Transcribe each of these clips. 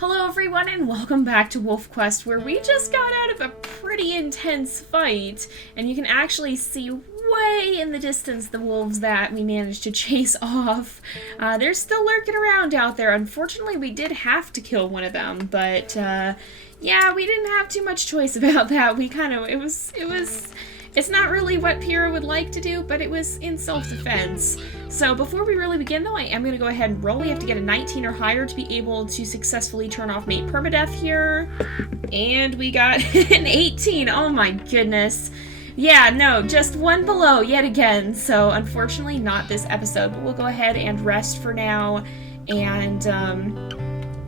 Hello everyone and welcome back to WolfQuest, where we just got out of a pretty intense fight, and you can actually see way in the distance the wolves that we managed to chase off. They're still lurking around out there. Unfortunately, we did have to kill one of them, but yeah, we didn't have too much choice about that. We kind of, it's not really what Pyra would like to do, but it was in self-defense. So before we really begin though, I am going to go ahead and roll. We have to get a 19 or higher to be able to successfully turn off mate permadeath here. And we got an 18. Oh my goodness. Yeah, no, just one below yet again. So unfortunately not this episode, but we'll go ahead and rest for now. And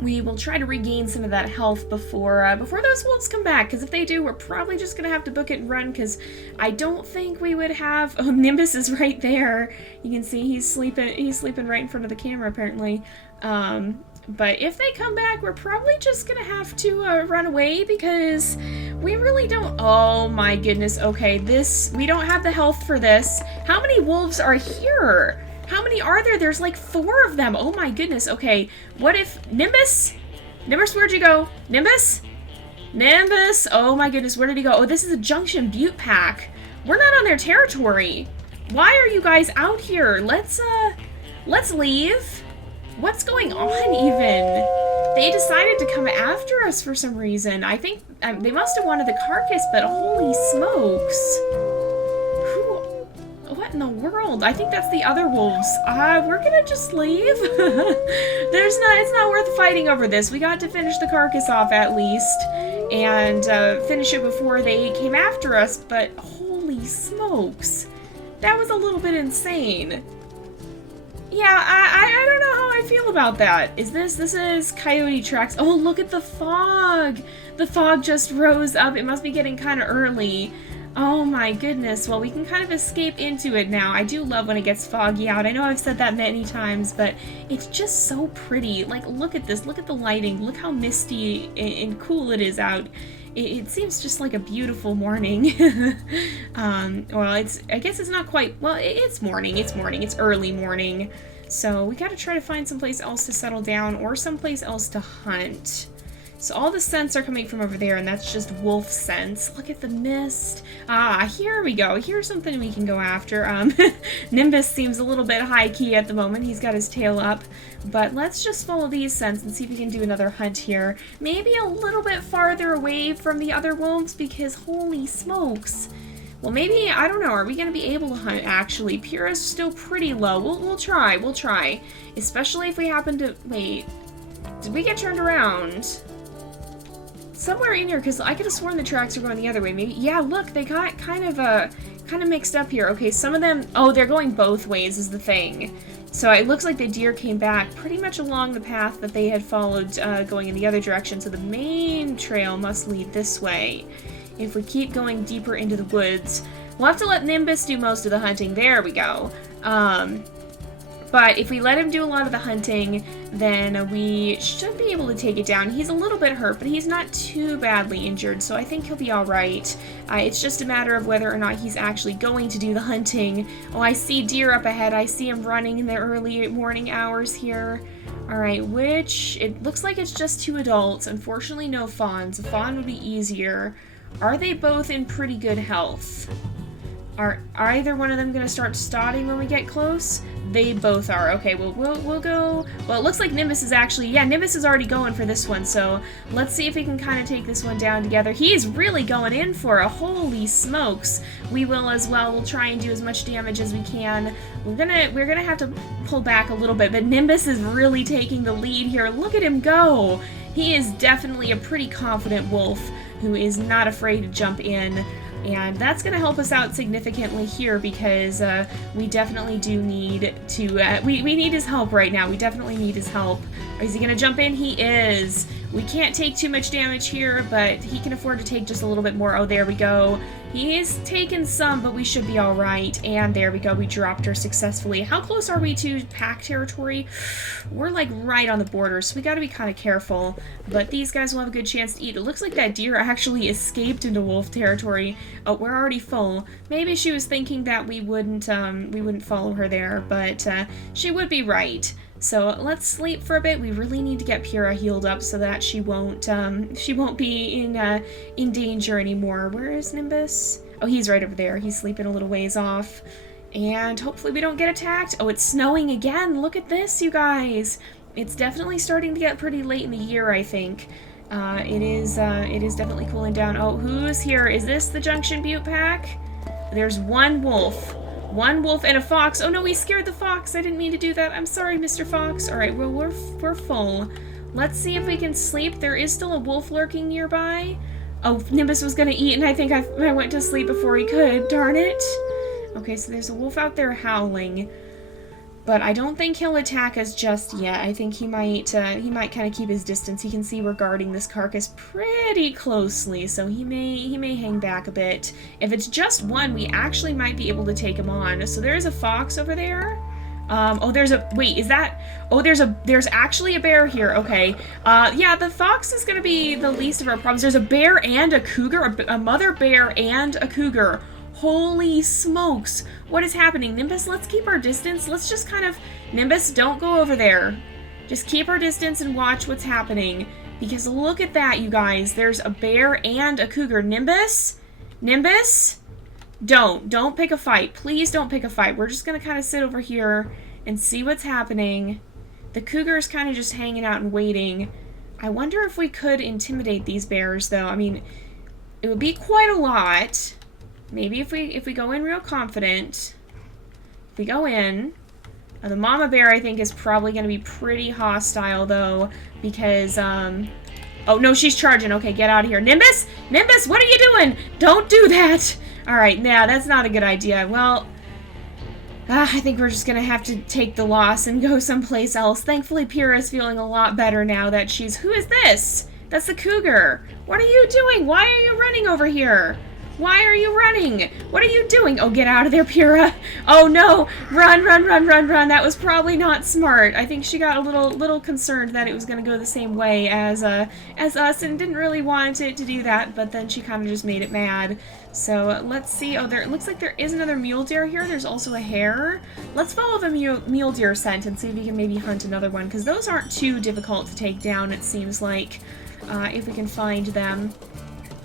we will try to regain some of that health before those wolves come back, because if they do, we're probably just going to have to book it and run, because I don't think we would have... Oh, Nimbus is right there. You can see he's sleeping right in front of the camera, apparently. But if they come back, we're probably just going to have to run away, because we really don't... Oh my goodness, okay, we don't have the health for this. How many wolves are here? How many are there? There's like 4 of them. Oh my goodness. Okay, what if... Nimbus? Nimbus, where'd you go? Nimbus? Nimbus! Oh my goodness, where did he go? Oh, this is a Junction Butte pack. We're not on their territory. Why are you guys out here? Let's leave. What's going on even? They decided to come after us for some reason. I think they must have wanted the carcass, but holy smokes. What in the world? I think that's the other wolves. We're gonna just leave. It's not worth fighting over this. We got to finish the carcass off at least, and finish it before they came after us, but holy smokes. That was a little bit insane. Yeah, I don't know how I feel about that. This is coyote tracks. Oh, look at the fog. The fog just rose up. It must be getting kind of early. Oh my goodness, well we can kind of escape into it now. I do love when it gets foggy out. I know I've said that many times, but it's just so pretty. Like, look at this, look at the lighting, look how misty and cool it is out. It seems just like a beautiful morning. Well, I guess it's not quite, well, it's morning, it's early morning. So we gotta try to find someplace else to settle down or someplace else to hunt. So all the scents are coming from over there, and that's just wolf scents. Look at the mist. Ah, here we go. Here's something we can go after. Nimbus seems a little bit high-key at the moment. He's got his tail up. But let's just follow these scents and see if we can do another hunt here. Maybe a little bit farther away from the other wolves, because holy smokes. Well, maybe, I don't know, are we going to be able to hunt, actually? Pyra's still pretty low. We'll try. Especially if we happen to... Wait, did we get turned around? Somewhere in here, because I could have sworn the tracks are going the other way. Maybe, yeah, look, they got kind of mixed up here. Okay, some of them, oh, they're going both ways is the thing. So it looks like the deer came back pretty much along the path that they had followed going in the other direction. So the main trail must lead this way. If we keep going deeper into the woods, we'll have to let Nimbus do most of the hunting. There we go. But if we let him do a lot of the hunting, then we should be able to take it down. He's a little bit hurt, but he's not too badly injured, so I think he'll be alright. It's just a matter of whether or not he's actually going to do the hunting. Oh, I see deer up ahead. I see him running in the early morning hours here. Alright, it looks like it's just 2 adults. Unfortunately, no fawns. A fawn would be easier. Are they both in pretty good health? Are either one of them going to start stotting when we get close? They both are. Okay, well, we'll go... Well, it looks like Nimbus is actually... Yeah, Nimbus is already going for this one, so let's see if we can kind of take this one down together. He's really going in for a holy smokes. We will as well. We'll try and do as much damage as we can. We're gonna have to pull back a little bit, but Nimbus is really taking the lead here. Look at him go! He is definitely a pretty confident wolf who is not afraid to jump in. And that's going to help us out significantly here, because we definitely do need to... we need his help right now. We definitely need his help. Is he going to jump in? He is. We can't take too much damage here, but he can afford to take just a little bit more. Oh, there we go. He's taken some, but we should be alright. And there we go. We dropped her successfully. How close are we to pack territory? We're like right on the border, so we got to be kind of careful. But these guys will have a good chance to eat. It looks like that deer actually escaped into wolf territory. Oh, we're already full. Maybe she was thinking that we wouldn't follow her there, but she would be right. So let's sleep for a bit. We really need to get Pyra healed up so that she won't be in danger anymore. Where is Nimbus? Oh, he's right over there. He's sleeping a little ways off. And hopefully we don't get attacked. Oh, it's snowing again. Look at this, you guys. It's definitely starting to get pretty late in the year, I think. It is definitely cooling down. Oh, who's here? Is this the Junction Butte pack? There's one wolf. One wolf and a fox. Oh no, we scared the fox. I didn't mean to do that. I'm sorry, Mr. Fox. Alright, well, we're full. Let's see if we can sleep. There is still a wolf lurking nearby. Oh, Nimbus was gonna eat, and I think I went to sleep before he could. Darn it. Okay, so there's a wolf out there howling. But I don't think he'll attack us just yet. I think he might kind of keep his distance. He can see we're guarding this carcass pretty closely, so he may hang back a bit. If it's just one, we actually might be able to take him on. So there's a fox over there. Oh, there's actually a bear here. Okay. Yeah, the fox is gonna be the least of our problems. There's a bear and a cougar, a mother bear and a cougar. Holy smokes. What is happening? Nimbus, let's keep our distance. Let's just kind of... Nimbus, don't go over there. Just keep our distance and watch what's happening. Because look at that, you guys. There's a bear and a cougar. Nimbus? Nimbus? Don't pick a fight. Please don't pick a fight. We're just going to kind of sit over here and see what's happening. The cougar is kind of just hanging out and waiting. I wonder if we could intimidate these bears, though. I mean, it would be quite a lot. Maybe if we go in real confident, if we go in, the mama bear I think is probably going to be pretty hostile though, because, oh no, she's charging. Okay, get out of here. Nimbus! Nimbus, what are you doing? Don't do that! Alright, nah, that's not a good idea. Well, I think we're just going to have to take the loss and go someplace else. Thankfully, Pyra is feeling a lot better now that she's... Who is this? That's the cougar. What are you doing? Why are you running over here? Why are you running? What are you doing? Oh, get out of there, Pyra. Oh, no. Run, run, run, run, run. That was probably not smart. I think she got a little concerned that it was going to go the same way as us and didn't really want it to do that, but then she kind of just made it mad. So let's see. Oh, it looks like there is another mule deer here. There's also a hare. Let's follow the mule deer scent and see if we can maybe hunt another one, because those aren't too difficult to take down, it seems like, if we can find them.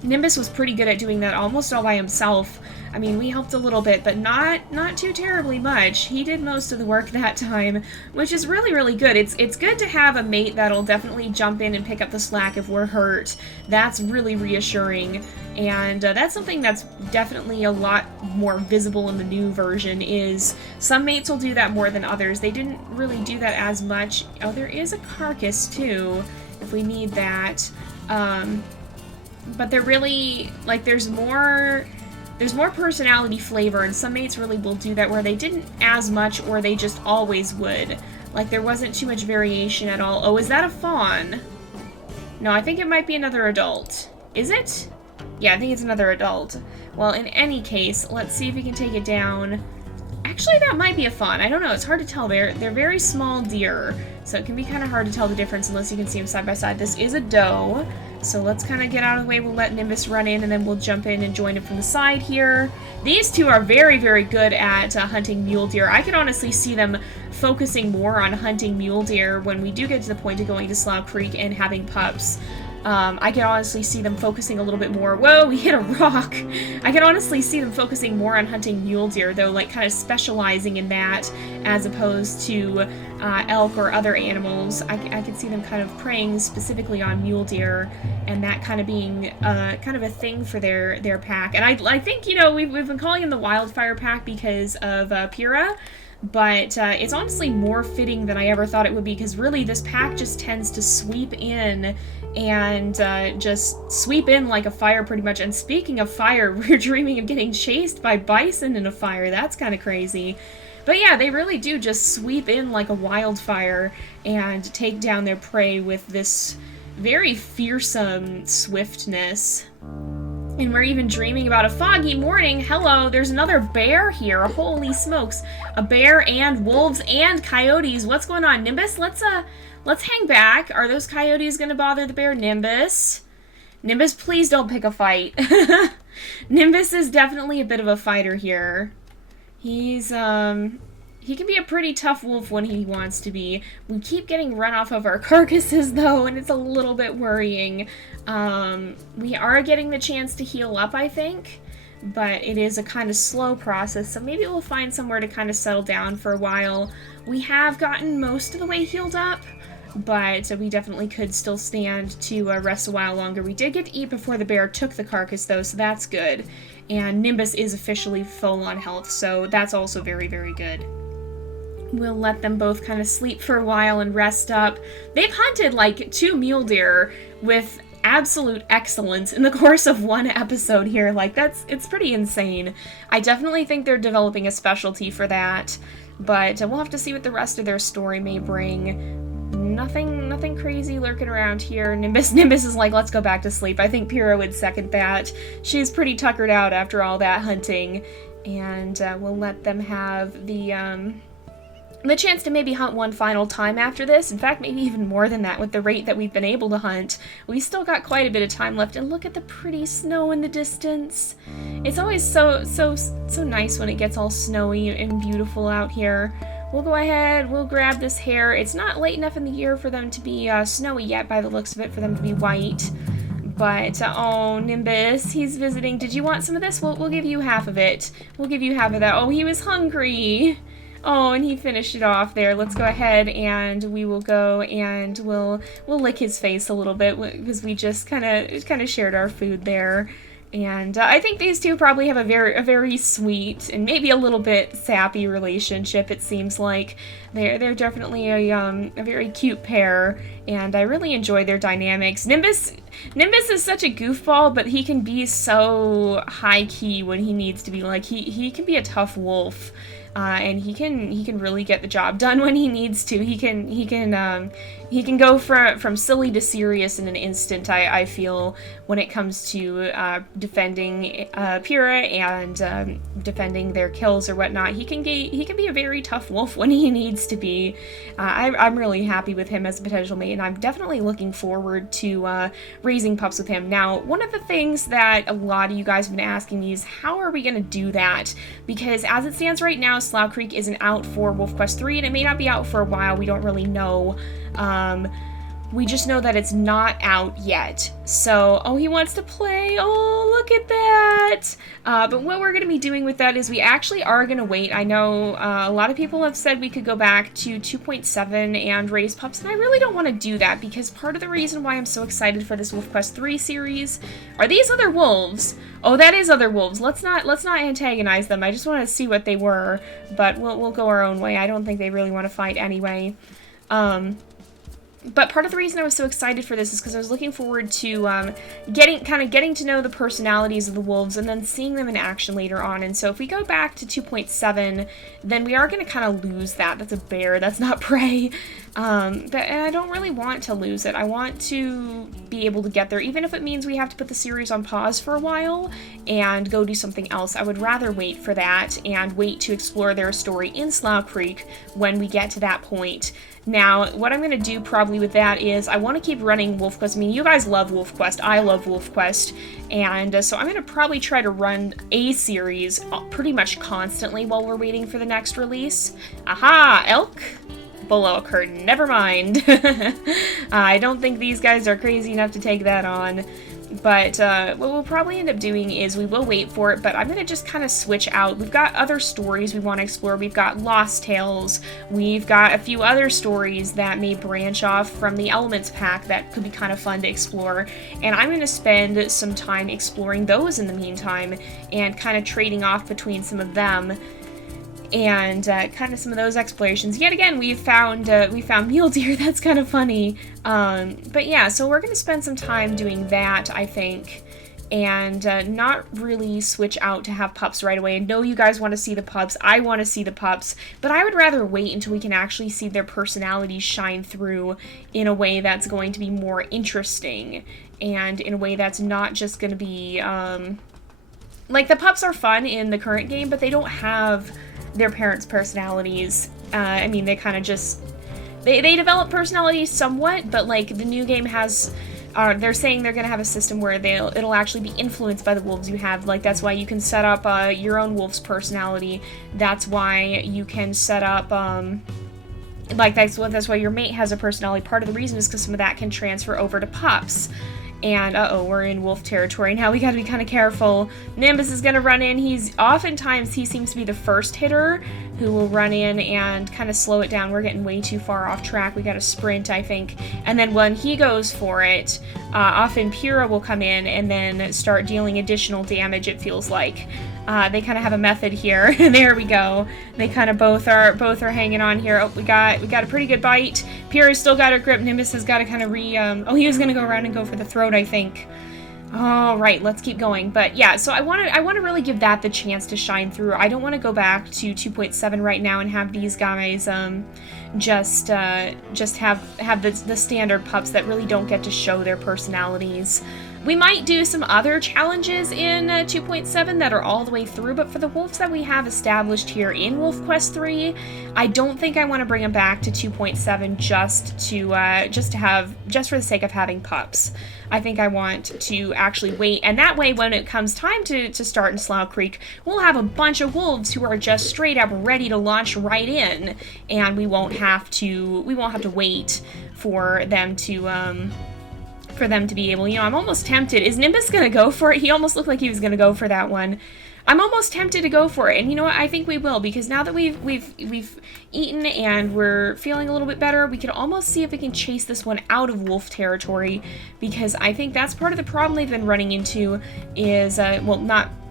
Nimbus was pretty good at doing that almost all by himself. I mean, we helped a little bit, but not too terribly much. He did most of the work that time, which is really, really good. It's good to have a mate that'll definitely jump in and pick up the slack if we're hurt. That's really reassuring, and that's something that's definitely a lot more visible in the new version, is some mates will do that more than others. They didn't really do that as much. Oh, there is a carcass, too, if we need that. But they're really, like, there's more personality flavor, and some mates really will do that where they didn't as much, or they just always would. Like, there wasn't too much variation at all. Oh, is that a fawn? No, I think it might be another adult. Is it? Yeah, I think it's another adult. Well, in any case, let's see if we can take it down. Actually, that might be a fawn. I don't know. It's hard to tell. They're very small deer, so it can be kind of hard to tell the difference unless you can see them side by side. This is a doe, so let's kind of get out of the way. We'll let Nimbus run in, and then we'll jump in and join him from the side here. These two are very, very good at hunting mule deer. I can honestly see them focusing more on hunting mule deer when we do get to the point of going to Slough Creek and having pups. I can honestly see them focusing a little bit more. Whoa, we hit a rock! I can honestly see them focusing more on hunting mule deer, though, like, kind of specializing in that as opposed to elk or other animals. I can see them kind of preying specifically on mule deer, and that kind of being kind of a thing for their pack. And I think, you know, we've been calling them the Wildfire pack because of Pyra, but it's honestly more fitting than I ever thought it would be, because really this pack just tends to sweep in and just sweep in like a fire pretty much. And speaking of fire, we're dreaming of getting chased by bison in a fire. That's kind of crazy. But yeah, they really do just sweep in like a wildfire and take down their prey with this very fearsome swiftness. And we're even dreaming about a foggy morning. Hello, there's another bear here. Holy smokes. A bear and wolves and coyotes. What's going on? Nimbus, let's hang back. Are those coyotes gonna bother the bear? Nimbus? Nimbus, please don't pick a fight. Nimbus is definitely a bit of a fighter here. He's He can be a pretty tough wolf when he wants to be. We keep getting run off of our carcasses, though, and it's a little bit worrying. We are getting the chance to heal up, I think, but it is a kind of slow process, so maybe we'll find somewhere to kind of settle down for a while. We have gotten most of the way healed up, but we definitely could still stand to rest a while longer. We did get to eat before the bear took the carcass, though, so that's good. And Nimbus is officially full on health, so that's also very, very good. We'll let them both kind of sleep for a while and rest up. They've hunted like 2 mule deer with absolute excellence in the course of 1 episode here. Like, it's pretty insane. I definitely think they're developing a specialty for that, but we'll have to see what the rest of their story may bring. Nothing crazy lurking around here. Nimbus is like, let's go back to sleep. I think Pyra would second that. She's pretty tuckered out after all that hunting, and we'll let them have the chance to maybe hunt one final time after this. In fact, maybe even more than that with the rate that we've been able to hunt. We still got quite a bit of time left, and look at the pretty snow in the distance. It's always so nice when it gets all snowy and beautiful out here. We'll go ahead, we'll grab this hare. It's not late enough in the year for them to be snowy yet by the looks of it, for them to be white. But, oh, Nimbus, he's visiting. Did you want some of this? We'll give you half of it. We'll give you half of that. Oh, he was hungry. Oh, and he finished it off there. Let's go ahead and we will go and we'll lick his face a little bit because we just kind of shared our food there. And I think these two probably have a very sweet and maybe a little bit sappy relationship. It seems like they're definitely a very cute pair, and I really enjoy their dynamics. Nimbus is such a goofball, but he can be so high key when he needs to be. Like he can be a tough wolf. And he can really get the job done when he needs to. He can go from silly to serious in an instant. I feel when it comes to defending Pyra and defending their kills or whatnot. He can be a very tough wolf when he needs to be. I'm really happy with him as a potential mate, and I'm definitely looking forward to raising pups with him. Now, one of the things that a lot of you guys have been asking me is how are we going to do that? Because as it stands right now, Slough Creek isn't out for WolfQuest 3, and it may not be out for a while. We don't really know. We just know that it's not out yet. So, oh, he wants to play. Oh, look at that. But what we're going to be doing with that is we actually are going to wait. I know a lot of people have said we could go back to 2.7 and raise pups, and I really don't want to do that because part of the reason why I'm so excited for this WolfQuest 3 series are these other wolves. Oh, that is other wolves. Let's not antagonize them. I just want to see what they were, but we'll go our own way. I don't think they really want to fight anyway. But part of the reason I was so excited for this is because I was looking forward to getting to know the personalities of the wolves and then seeing them in action later on. And so if we go back to 2.7, then we are going to kind of lose that. That's a bear. That's not prey. And I don't really want to lose it. I want to be able to get there, even if it means we have to put the series on pause for a while and go do something else. I would rather wait for that and wait to explore their story in Slough Creek when we get to that point. Now, what I'm going to do probably with that is I want to keep running WolfQuest. I mean, you guys love WolfQuest. I love WolfQuest. And so I'm going to probably try to run a series pretty much constantly while we're waiting for the next release. Aha! Elk? Below a curtain. Never mind. I don't think these guys are crazy enough to take that on. But what we'll probably end up doing is we will wait for it, but I'm going to just kind of switch out. We've got other stories we want to explore. We've got Lost Tales. We've got a few other stories that may branch off from the Elements pack that could be kind of fun to explore. And I'm going to spend some time exploring those in the meantime and kind of trading off between some of them. And kind of some of those explorations. Yet again, we found mule deer. That's kind of funny. But yeah, so we're going to spend some time doing that, I think, and not really switch out to have pups right away. I know you guys want to see the pups. I want to see the pups, but I would rather wait until we can actually see their personalities shine through in a way that's going to be more interesting and in a way that's not just going to be like the pups are fun in the current game, but they don't have their parents' personalities. I mean, they kind of just they develop personalities somewhat, but like the new game has they're saying they're gonna have a system where it'll actually be influenced by the wolves you have. Like, that's why you can set up your own wolf's personality. That's why you can set up like that's why your mate has a personality. Part of the reason is because some of that can transfer over to pups. And we're in wolf territory now. We gotta be kind of careful. Nimbus is gonna run in. He seems to be the first hitter who will run in and kind of slow it down. We're getting way too far off track. We gotta sprint, I think. And then when he goes for it, often Pyra will come in and then start dealing additional damage, it feels like. They kind of have a method here. There we go. They kind of both are hanging on here. Oh, we got a pretty good bite. Pyra's still got her grip. Nimbus has got to kind of he was gonna go around and go for the throat, I think. All right, let's keep going. But yeah, so I want to really give that the chance to shine through. I don't want to go back to 2.7 right now and have these guys just have the standard pups that really don't get to show their personalities. We might do some other challenges in 2.7 that are all the way through, but for the wolves that we have established here in WolfQuest 3, I don't think I want to bring them back to 2.7 just for the sake of having pups. I think I want to actually wait, and that way when it comes time to start in Slough Creek, we'll have a bunch of wolves who are just straight up ready to launch right in, and we won't have to wait for them to be able, I'm almost tempted. Is Nimbus gonna go for it? He almost looked like he was gonna go for that one. I'm almost tempted to go for it, and you know what? I think we will, because now that we've eaten and we're feeling a little bit better, we can almost see if we can chase this one out of wolf territory, because I think that's part of the problem they've been running into is,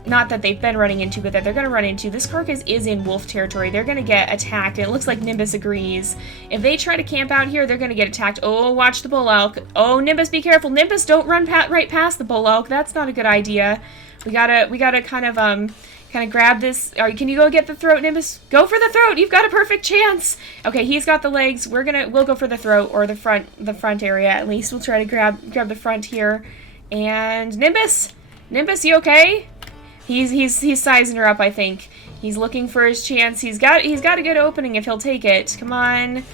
not that they've been running into, but that they're going to run into. This carcass is in wolf territory. They're going to get attacked, and it looks like Nimbus agrees. If they try to camp out here, they're going to get attacked. Oh, watch the bull elk. Oh, Nimbus, be careful. Nimbus, don't run right past the bull elk. That's not a good idea. We gotta kind of grab this. Can you go get the throat, Nimbus? Go for the throat. You've got a perfect chance. Okay, he's got the legs. We'll go for the throat, or the front area at least. We'll try to grab the front here. And Nimbus, you okay? He's sizing her up, I think. He's looking for his chance. He's got a good opening if he'll take it. Come on.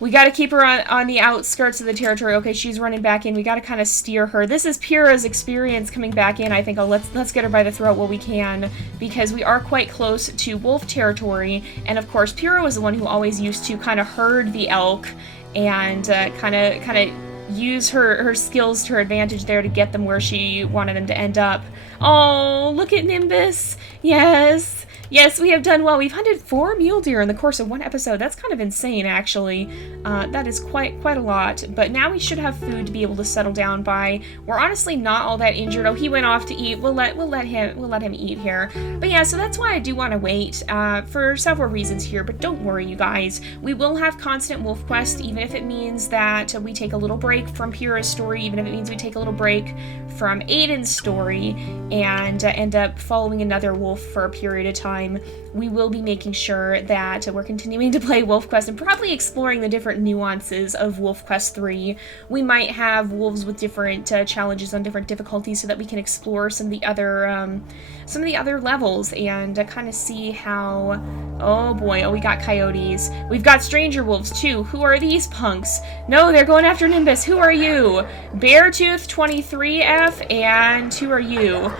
We got to keep her on the outskirts of the territory. Okay, she's running back in. We got to kind of steer her. This is Pyra's experience coming back in. I think, let's get her by the throat while we can, because we are quite close to wolf territory. And of course, Pyra was the one who always used to kind of herd the elk and kind of use her skills to her advantage there to get them where she wanted them to end up. Oh, look at Nimbus. Yes. Yes, we have done well. We've hunted 4 mule deer in the course of one episode. That's kind of insane, actually. That is quite a lot. But now we should have food to be able to settle down by. We're honestly not all that injured. Oh, he went off to eat. We'll let him eat here. But yeah, so that's why I do want to wait for several reasons here. But don't worry, you guys. We will have constant wolf quest, even if it means that we take a little break from Pyra's story, even if it means we take a little break from Aiden's story and end up following another wolf for a period of time. We will be making sure that we're continuing to play WolfQuest and probably exploring the different nuances of WolfQuest 3. We might have wolves with different challenges on different difficulties so that we can explore some of the other levels and kind of see how. Oh boy, we got coyotes. We've got stranger wolves too. Who are these punks? No, they're going after Nimbus. Who are you? Beartooth 23F, and who are you?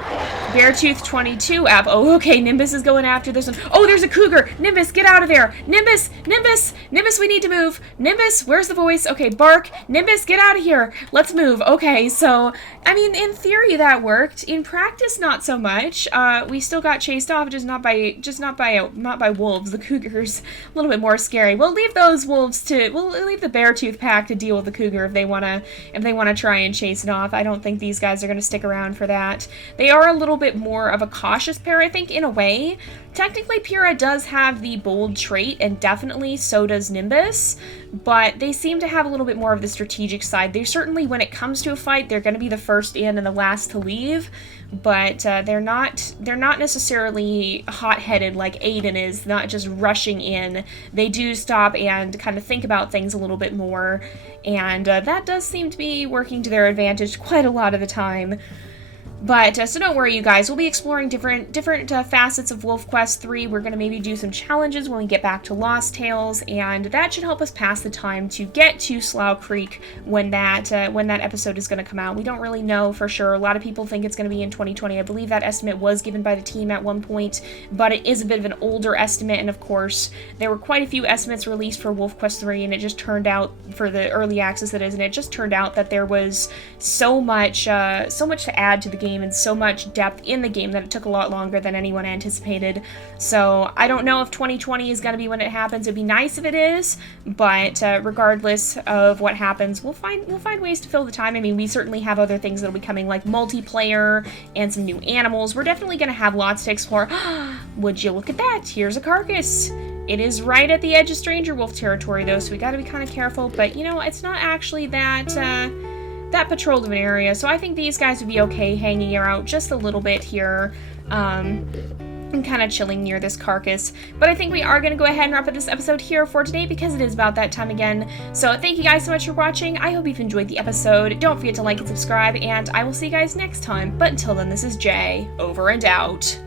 Beartooth 22F. Oh, okay, Nimbus is going after this one. Oh, there's a cougar. Nimbus, get out of there. Nimbus, we need to move. Nimbus, where's the voice? Okay, bark. Nimbus, get out of here. Let's move. Okay, so, I mean, in theory that worked. In practice, not so much. We still got chased off, just not by wolves. The cougars, a little bit more scary. We'll leave those wolves we'll leave the Beartooth pack to deal with the cougar if they wanna try and chase it off. I don't think these guys are gonna stick around for that. They are a little bit more of a cautious pair, I think, in a way. Technically, Pyra does have the bold trait, and definitely so does Nimbus, but they seem to have a little bit more of the strategic side. They certainly, when it comes to a fight, they're going to be the first in and the last to leave, but they're not necessarily hot-headed like Aiden is, not just rushing in. They do stop and kind of think about things a little bit more, and that does seem to be working to their advantage quite a lot of the time. But, so don't worry, you guys. We'll be exploring different facets of WolfQuest 3. We're going to maybe do some challenges when we get back to Lost Tales, and that should help us pass the time to get to Slough Creek when that episode is going to come out. We don't really know for sure. A lot of people think it's going to be in 2020. I believe that estimate was given by the team at one point, but it is a bit of an older estimate, and of course, there were quite a few estimates released for WolfQuest 3, and it just turned out, for the early access that is, and it just turned out that there was so much to add to the game and so much depth in the game that it took a lot longer than anyone anticipated. So I don't know if 2020 is going to be when it happens. It'd be nice if it is, but regardless of what happens, we'll find ways to fill the time. I mean, we certainly have other things that'll be coming, like multiplayer and some new animals. We're definitely going to have lots to explore. Would you look at that? Here's a carcass. It is right at the edge of Stranger Wolf territory, though, so we got to be kind of careful. But you know, it's not actually that patrolled of an area, so I think these guys would be okay hanging out just a little bit here, and kind of chilling near this carcass. But I think we are going to go ahead and wrap up this episode here for today, because it is about that time again. So thank you guys so much for watching. I hope you've enjoyed the episode. Don't forget to like and subscribe, and I will see you guys next time. But until then, this is Jay, over and out.